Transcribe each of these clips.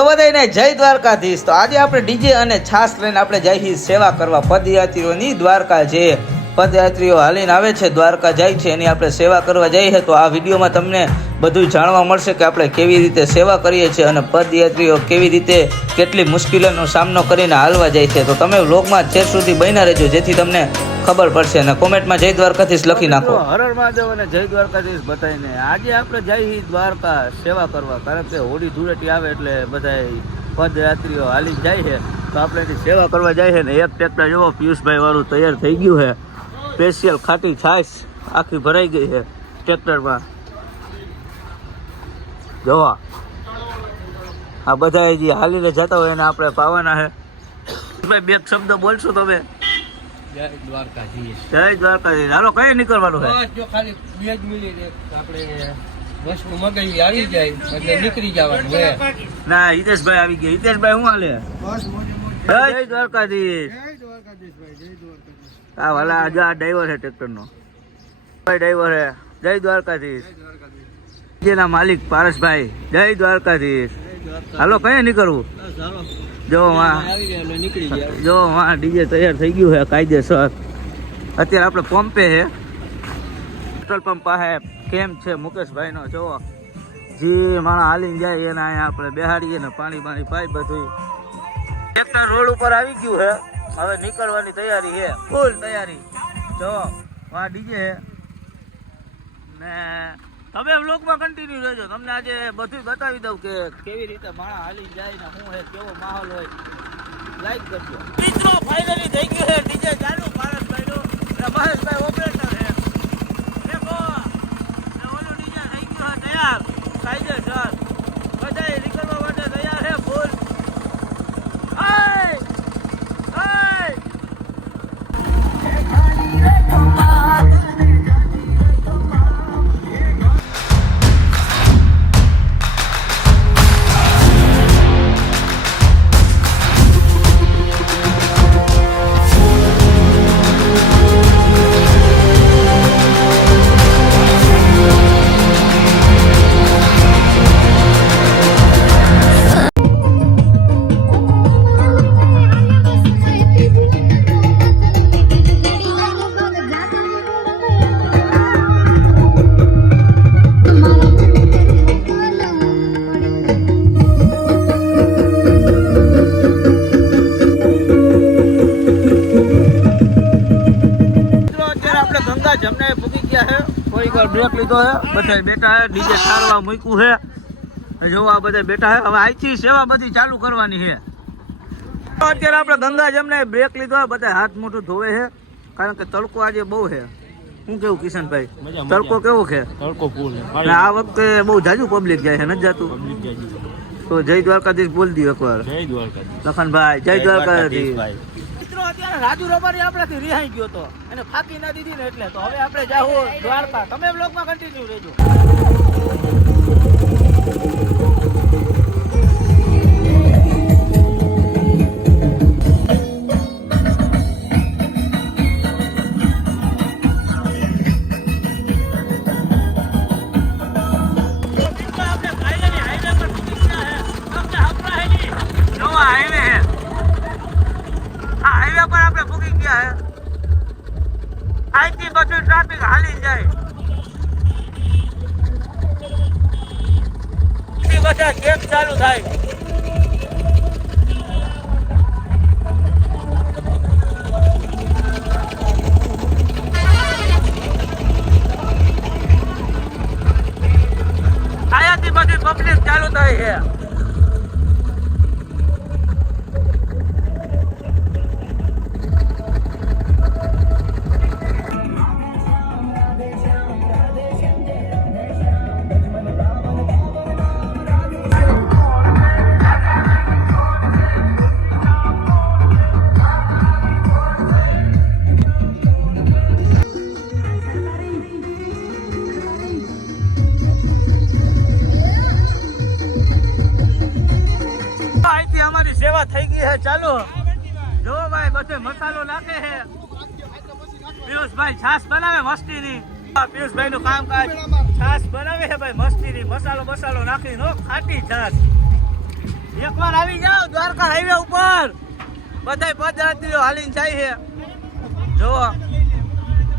તો બધાને જય દ્વારકાધીશ. તો આજે આપણે ડીજે અને છાસ લઈને આપણે જઈએ સેવા કરવા પદયાત્રીઓની દ્વારકા જે પદયાત્રીઓ હાલીને આવે છે, દ્વારકા જાય છે, એની આપણે સેવા કરવા જઈએ તો આ વિડીયોમાં તમને બધું જાણવા મળશે કે આપણે કેવી રીતે સેવા કરીએ છીએ અને પદયાત્રીઓ કેવી રીતે કેટલી મુશ્કેલીઓનો સામનો કરીને હાલવા જાય છે. તો તમે વ્લોગમાં છેક સુધી બન્યા રહેજો, જેથી તમને ખબર પડશે અને કોમેન્ટમાં જય દ્વારકાધીશ લખી નાખો. હરર મહાદેવ અને જય દ્વારકાધીશ બતાવીને આજે આપણે જઈએ દ્વારકા સેવા કરવા, કારણ કે હોળી ધૂળેટી આવે એટલે બધા પદયાત્રીઓ હાલી જાય છે. તો આપણે એની સેવા કરવા જાય છે ને, એક ટ્રેક્ટર જેવો, પિયુષભાઈ વાળું તૈયાર થઈ ગયું છે. સ્પેશિયલ ખાટી છાશ આખી ભરાઈ ગઈ છે ટ્રેક્ટરમાં. જોવા. આ બધા જે હાલીને જતા હોય એને આપણે પાવાના છે. ભાઈ બે શબ્દ બોલશો તમે જય દ્વારકાધીશ. જય દ્વારકાધીશ. હાલો કઈ નીકળવાનું છે? જો ખાલી બે જ મિનિટ આપણે વસ્તુ મગાવી આવી જાય. એટલે નીકળી જવાનું હે ના હિતેશભાઈ આવી ગયા. હિતેશભાઈ શું હાલે? જય દ્વારકાધીશ. આ વાલા આજે આ ડ્રાઈવર છે ટ્રેક્ટરનો. ડ્રાઈવર છે. જય દ્વારકાધીશ. જેના માલિક પારસભાઈ. જય દ્વારકાધીશ. હાલો કઈ નીકળવું? જો જો માં ડીજે તૈયાર થઈ ગયું છે, કાયદેસર. અત્યારે આપણે પંપે છે. પેટ્રોલ પંપ પાસે કેમ છે મુકેશભાઈનો? જો, જે માણસ હાલીને જાય એના અહીંયા આપણે બેહાડીએ ને પાણી પાણી પાઈ બધું ટ્રેક્ટર રોડ ઉપર આવી ગયું છે. હવે નીકળવાની તૈયારી છે. ફૂલ તૈયારી. જો આ ડીજે ને તમે બ્લોગમાં કન્ટિન્યુ રહેજો. તમને આજે બધું બતાવી દઉં કે કેવી રીતે માણસ હાલી જાય ને શું છે કેવો માહોલ હોય. લાઈક કરજો. મિત્રો ફાઇનલી થઈ ગયું છે. ડીજે ચાલુ ભારતભાઈ નું અને મહેશભાઈ ઓપરેટર બ્રેક લીધો છે બધા બેઠા છે ડીજે સારવા મૂક્યું છે જો આ બધા બેઠા છે હવે આઈથી સેવા બધી ચાલુ કરવાની છે અત્યારે આપણે ગંગા જમને બ્રેક લીધો બધા હાથ મોઢું ધોવે છે કારણ કે તડકો આજે બહુ છે શું કેવું કિશનભાઈ. તડકો કેવો છે? તડકો ફૂલ આ વખતે બહુ જાજુ પબ્લિક જાય છે નથી જાતું? તો જય દ્વારકાધીશ બોલ દઉં એકવાર. જય દ્વારકાધીશ. લખનભાઈ જય દ્વારકાધીશ મિત્રો, અત્યારે રાજુ રબારી આપણાથી રિહાઈ ગયો તો. અને ફાકી ના દીધી ને એટલે તો. હવે આપણે જાવું દ્વારકા. તમે બ્લોગમાં કન્ટિન્યુ રહેજો. હાલી જાય. બધા કેમ ચાલુ થાય? અહીંયાથી બધી પબ્લિક ચાલુ થાય છે. છાસ એકવાર આવી જાઓ દ્વારકા હાઈવે ઉપર. બધાય પદયાત્રીઓ હાલીને જાય છે. જોવો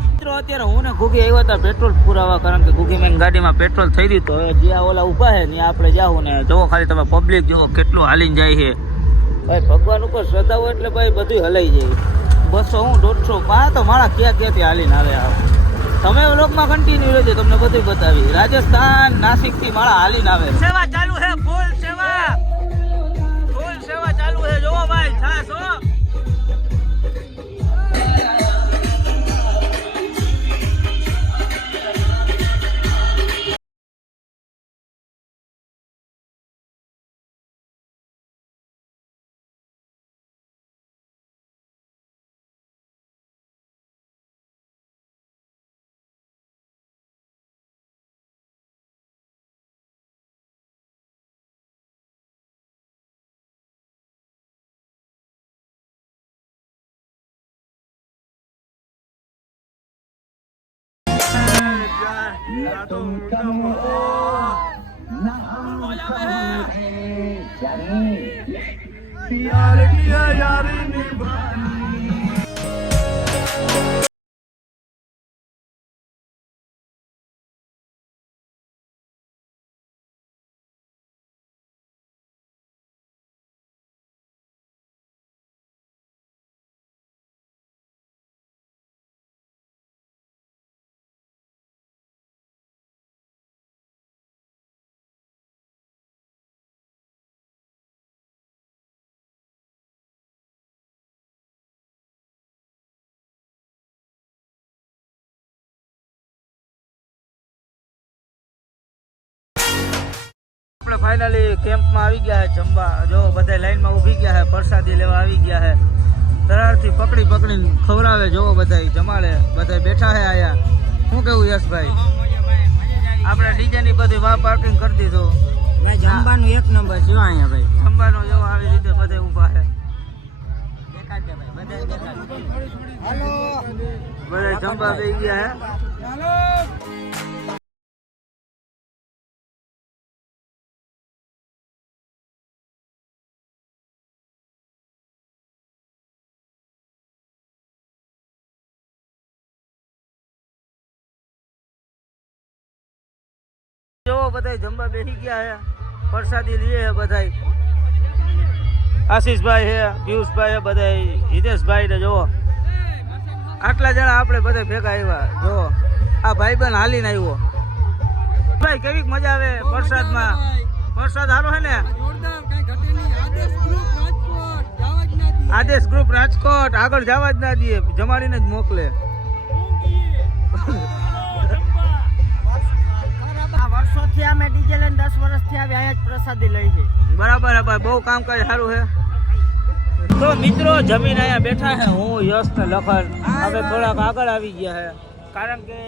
મિત્રો, અત્યારે હું ને આવ્યા હતા પેટ્રોલ પુરાવા, કારણ કે ઘુગી મેં ગાડીમાં પેટ્રોલ થઈ રહ્યું તો જ્યાં ઓલા ઊભા છે, ત્યાં આપણે જાવું ને જોવો ખાલી તમે પબ્લિક જોવો કેટલું હાલીને જાય છે. ભાઈ, ભગવાન ઉપર શ્રદ્ધા હોય એટલે ભાઈ બધું હલાઈ જાય. બસો હું દોઢસો પા તો મારા ક્યાં ક્યાંથી હાલીને આવે આ? તમે વ્લોગમાં કન્ટિન્યુ રહેજો, તમને બધું બતાવી રાજસ્થાન નાસિકથી માળા હાલીને આવે. સેવા ચાલુ છે, ફૂલ સેવા. ફૂલ સેવા ચાલુ છે. જોવો ભાઈ, છાસ, હો. प्यार किया यार निभाना આપણે ફાઇનલી કેમ્પમાં આવી ગયા છે જમવા. જો બધા લાઈનમાં ઊભી ગયા છે પ્રસાદી લેવા આવી ગયા છે. તરારથી પકડી પકડીને ખવડાવે જોવો બધા જમાડે. બધા બેઠા છે આયા શું કેવું યશભાઈ? આપણે ડીજેની બધી વા પાર્કિંગ કરી દીધું. ભાઈ જમવાનું એક નંબર છે અહીંયા ભાઈ. જમવાનો જેવો આવી રીતે બધે ઊભા છે. બધા જમવા બેસી ગયા છે. બધા જમવા બેસી ગયા છે પ્રસાદી લઈએ છે બધા આશીષભાઈ છે પિયુષભાઈ છે બધા હિતેશભાઈ ને જુઓ. આટલા જણા આપણે બધા ભેગા આવ્યા. જો આ ભાઈ બન હાલીને આવ્યો. ભાઈ કેવી મજા આવે પ્રસાદમાં પ્રસાદ સારો છે ને? આદેશ ગ્રુપ રાજકોટ. આગળ જવા જ ના દે જમાડીને જ મોકલે. વર્ષોથી અમે ડીજે લઈને દસ વર્ષથી અહીંયા જ પ્રસાદી લઈ છે. બરાબર ભાઈ બહુ કામકાજ સારું છે. તો મિત્રો, જમીન અહીંયા બેઠા છે, હું યશ ને લખન. હવે થોડાક આગળ આવી ગયા છે. કારણ કે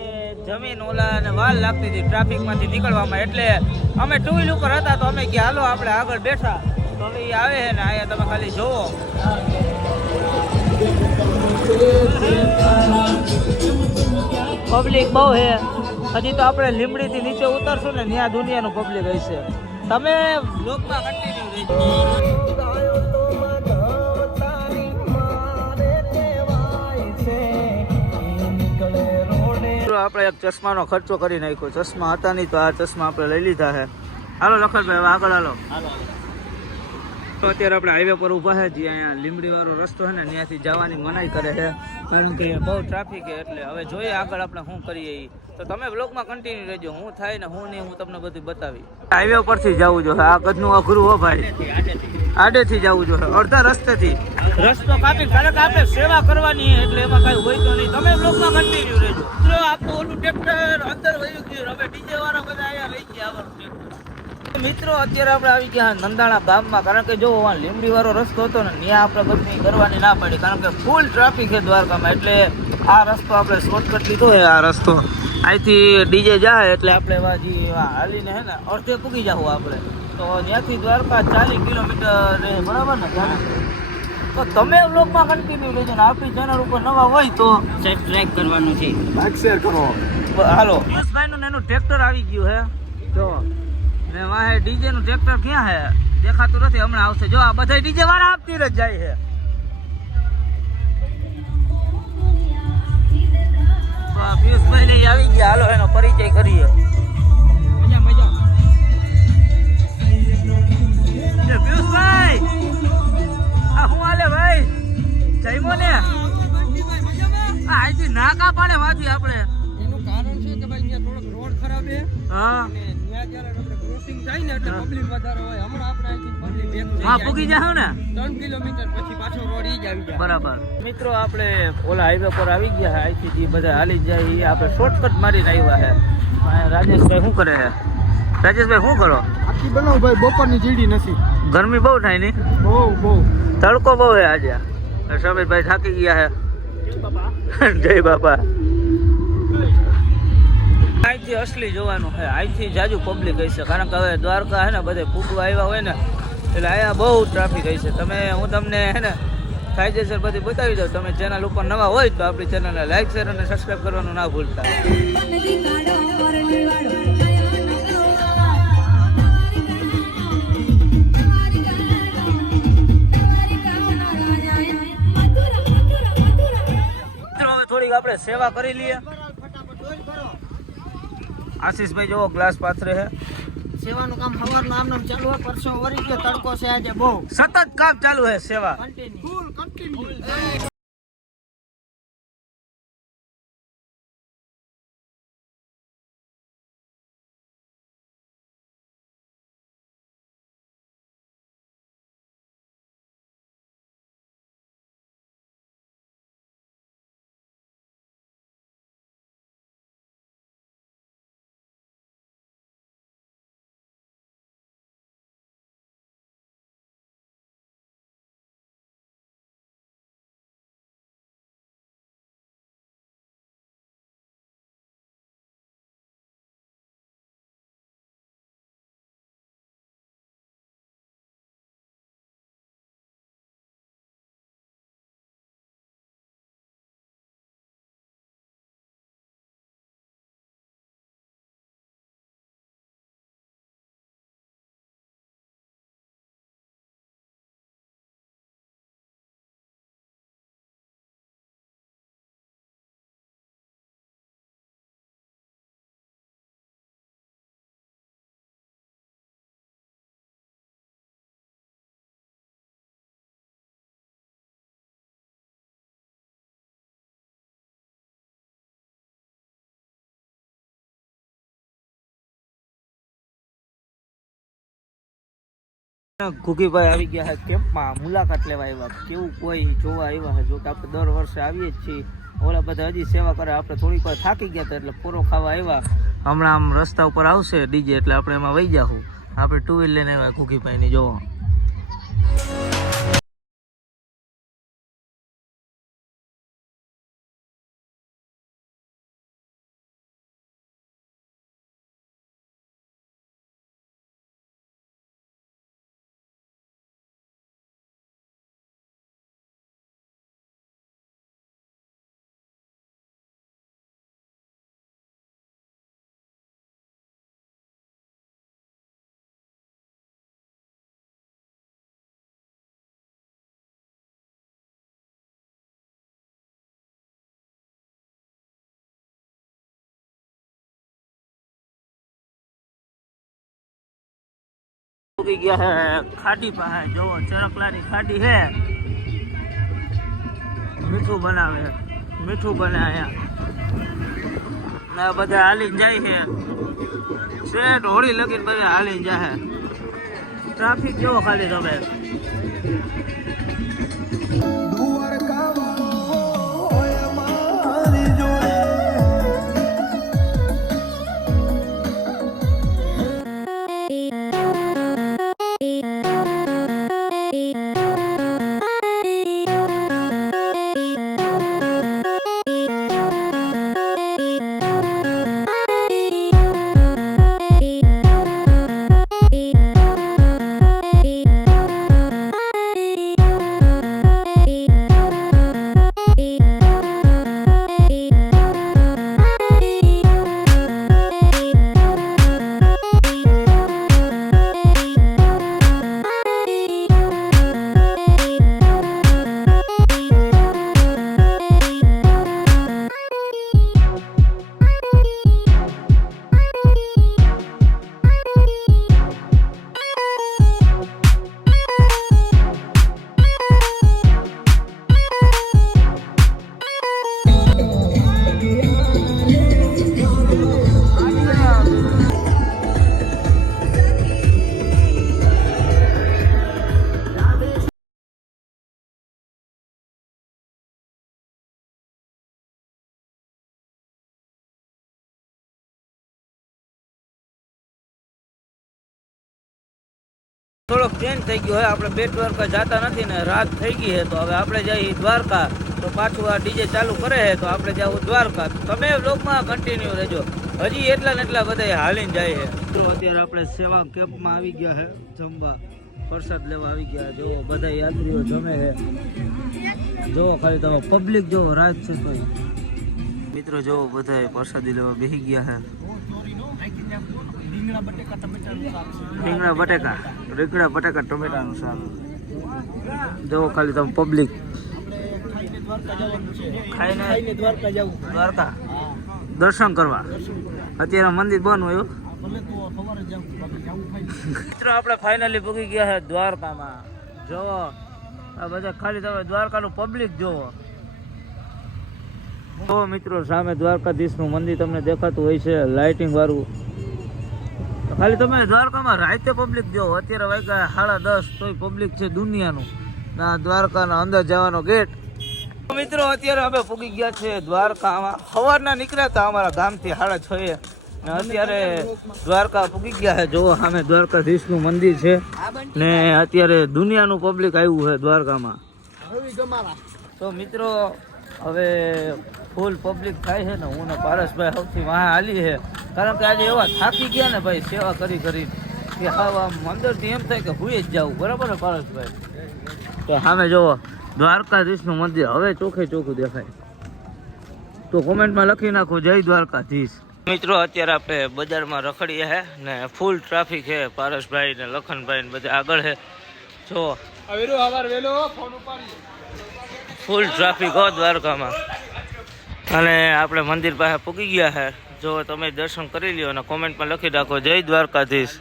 જમીન ઓલા ને વાલ લાગતી હતી ટ્રાફિકમાંથી નીકળવામાં, એટલે અમે ટુ વ્હીલ ઉપર હતા, તો અમે કે હાલો, આપણે આગળ બેઠા. તો હવે એ આવે છે ને, અહીંયા તમે ખાલી જોવો પબ્લિક બહુ છે. હજી તો આપણે લીમડીથી નીચે ઉતરશું ને ત્યાં દુનિયાનું પબ્લિક હશે. તમે લોકમાં આપણે એક ચશ્માનો ખર્ચો કરી નાખ્યો. ચશ્મા હતા નહીં તો આ ચશ્મા આપણે લઈ લીધા છે. હાલો લખનભાઈ, હવે આગળ હાલો. તો અત્યારે આપણે હાઈવે પર ઊભા છે જે અહીંયા લીમડી વાળો રસ્તો છે ને, ત્યાંથી જવાની મનાઈ કરે છે. કારણ કે બહુ ટ્રાફિક છે, એટલે હવે જોઈએ આગળ આપણે શું કરીએ ઈ. તો તમે બ્લોગમાં કન્ટિન્યુ રહેજો. હું થાય ને હું નહીં હું તમને બધું બતાવી હાઈવે પરથી જવું જોઈએ આ કદનું અઘરું હો ભાઈ. આડેથી જવું જોઈએ અડધા રસ્તેથી. રસ્તો કાપી કારણ કે આપણે સેવા કરવાની એટલે એમાં કઈ હોય તો નહીં. તમે બ્લોગમાં કન્ટિન્યુ રહેજો. મિત્રો આપણું ઓલું ટ્રેક્ટર અંદર વયું ગયું. હવે ડીજે વાળા બધા અહીંયા લઈ ગયા આવવાનું ટ્રેક્ટર મિત્રો અત્યારે આપણે આવી ગયા નંદાણા ગામમાં કારણ કે જો લીમડી વાળો રસ્તો હતો ને ત્યાં આપણે ગરમી કરવાની ના પડી કારણ કે ફૂલ ટ્રાફિક છે દ્વારકામાં એટલે આ રસ્તો આપણે શોર્ટકટ લીધો છે આ રસ્તો. અહીંથી ડીજે જાય એટલે આપણે વાજી હાલીને હે ને અડધે પૂગી જાવ આપણે. તો ત્યાંથી દ્વારકા ચાલીસ કિલોમીટર રહે બરાબર ને? તો તમે બ્લોગમાં કન્ટિન્યુ લેજો ને આપણી ચેનલ ઉપર નવા હોય તો સબસ્ક્રાઇબ કરવાનું છે. બ- હાલો. પિયુષભાઈ નું એનું ટ્રેક્ટર આવી ગયું હે. જો. ને વાહે ડીજે નું ટ્રેક્ટર ક્યાં હે? દેખાતું નથી હમણાં આવશે. જો આ બધા ડીજે વાળા આપતી જ જાય છે પિયુષભાઈ ને આવી ગયા. હાલો એનો પરિચય કરીએ. પિયુષભાઈ આ હું હાલે ભાઈ? જઈમો ને? અહીંથી નાકા પાડે વાંચી આપણે. એનું કારણ છે કે ભાઈ થોડોક રોડ ખરાબ છે? હા. ત્યાં જ્યારે આપણે ક્રોસિંગ થાય ને એટલે પબ્લિક વધારે હોય. હમણાં આપણે અહીંથી હા પૂકી પૂગી જાવ ને. ત્રણ કિલોમીટર પછી પાછો રોડ ઈ જ આવી જાય બરાબર. મિત્રો આપણે ઓલા હાઈવે પર આવી ગયા છે. અહીંથી જે બધા હાલી જાય એ આપણે શોર્ટકટ મારીને આવ્યા છે. રાજેશભાઈ શું કરે છે? રાજેશભાઈ શું કરો? આખી બનાવ ભાઈ બપોરની જીડી નથી. ગરમી બહુ થાય ને? બહુ બહુ. તડકો બહુ છે આજે. સમીરભાઈ થાકી ગયા છે. જય બાપા. અહીંથી અસલી જોવાનું છે. અહીંથી જાજુ પબ્લિક હશે. કારણ કે હવે દ્વારકા છે ને બધે ફૂગવા આવ્યા હોય ને એટલે અહીંયા બહુ ટ્રાફિક હશે તમે, હું તમને હે ને કાયદેસર બધી બતાવી દઉં. તમે ચેનલ ઉપર નવા હોય તો આપણી ચેનલને લાઈક શેર અને સબસ્ક્રાઈબ કરવાનું ના ભૂલતા. આપણે સેવા કરી લઈએ. આશીષભાઈ જોવો ગ્લાસ પાથરે છે. સેવાનું કામ સવારનું આમ નામ ચાલુ હોય પરસો વરી ગયો તડકો છે આજે બહુ. સતત કામ ચાલુ છે સેવા. કન્ટિન્યુ ફૂલ કન્ટિન્યુ ઘુગીભાઈ આવી ગયા છે કેમ્પમાં. મુલાકાત લેવા આવ્યા. કેવું કોઈ જોવા આવ્યા છે? જો કે આપણે દર વર્ષે આવીએ જ છીએ. ઓલા બધા હજી સેવા કરે. આપણે થોડીક વાર થાકી ગયા હતા એટલે પૂરો ખાવા આવ્યા. હમણાં આમ રસ્તા ઉપર આવશે ડીજે એટલે આપણે એમાં વહી જાઉં આપણે ટુ વ્હીલ લઈને આવ્યા ઘુગીભાઈની જોવો. ઉગી ગયા હે, ખાડી પાસે જોવો ચરકલાની ખાડી હે. મીઠું બનાવે મીઠું બને અહીંયા ને બધા હાલી જાય છે શેઠ હોળી લગીને બધા હાલી જાય ટ્રાફિક કેવો ખાલી તમે? થોડોક ચેન્જ થઈ ગયો હોય, આપણે બેટ દ્વારકા જતા નથી ને રાત થઈ ગઈ છે, તો હવે આપણે જઈએ દ્વારકા. તો પાછું આ ડીજે ચાલુ કરે છે, તો આપણે જવું દ્વારકા. તમે લોકમાં કન્ટિન્યુ રહેજો. હજી એટલા ને એટલા બધા હાલીને જાય છે. તો અત્યારે આપણે સેવા કેમ્પમાં આવી ગયા છે, જમવા. પ્રસાદ લેવા આવી ગયા જુઓ, બધા યાત્રીઓ જમે છે. જુઓ ખાલી તમે પબ્લિક જુઓ, રાત છે મિત્રો, જો બધા પ્રસાદી લેવા બેસી ગયા છે રીંગણા બટેકા રીંગણા બટેકા, ટમેટાનું શાક. જો ખાલી તમે પબ્લિક ખાઈને દ્વારકા. દર્શન કરવા. અત્યારે મંદિર બંધ હોય મિત્રો, આપણે ફાઇનલી પૂગી ગયા છે દ્વારકામાં. જો, આ બધા ખાલી તમે દ્વારકાનું પબ્લિક જોવો તો મિત્રો સામે દ્વારકાધીશનું મંદિર તમને દેખાતું હોય છે લાઇટિંગ વાળું. ખાલી તમે દ્વારકામાં રાતે પબ્લિક જોવો અત્યારે વાગ્યા સાડા દસ તોય પબ્લિક છે દુનિયાનું. ના દ્વારકાના અંદર જવાનો ગેટ મિત્રો અત્યારે અમે પૂગી ગયા છે દ્વારકામાં. સવારના નીકળ્યા હતા અમારા ગામથી સાડા છ એ. અત્યારે દ્વારકા પૂગી ગયા છે. જો સામે દ્વારકાધીશનું મંદિર છે. ને અત્યારે દુનિયાનું પબ્લિક આવ્યું છે દ્વારકામાં. તો મિત્રો હવે ફૂલ પબ્લિક થાય છે ને, હું ને પારસભાઈ સૌથી વાહ હાલી છે કારણ કે આજે એવા થાકી ગયા ને ભાઈ, સેવા કરી કરી કે હા આમ અંદરથી એમ થાય કે હુઈ જ જાઉં. બરાબર ને પારસભાઈ? તો સામે જુઓ, દ્વારકાધીશનું મંદિર હવે ચોખ્ખે ચોખ્ખું દેખાય. તો કોમેન્ટમાં લખી નાખો, જય દ્વારકાધીશ. મિત્રો, અત્યારે આપણે બજારમાં રખડીએ છે ને ફૂલ ટ્રાફિક છે પારસભાઈ ને લખનભાઈ ને બધા આગળ છે જો વેલો, ફોન ઉપાડીએ. ફૂલ ટ્રાફિક હો દ્વારકામાં. અને આપણે મંદિર પાસે પૂગી ગયા છે જો તમે દર્શન કરી લ્યો અને કોમેન્ટમાં લખી રાખો જય દ્વારકાધીશ.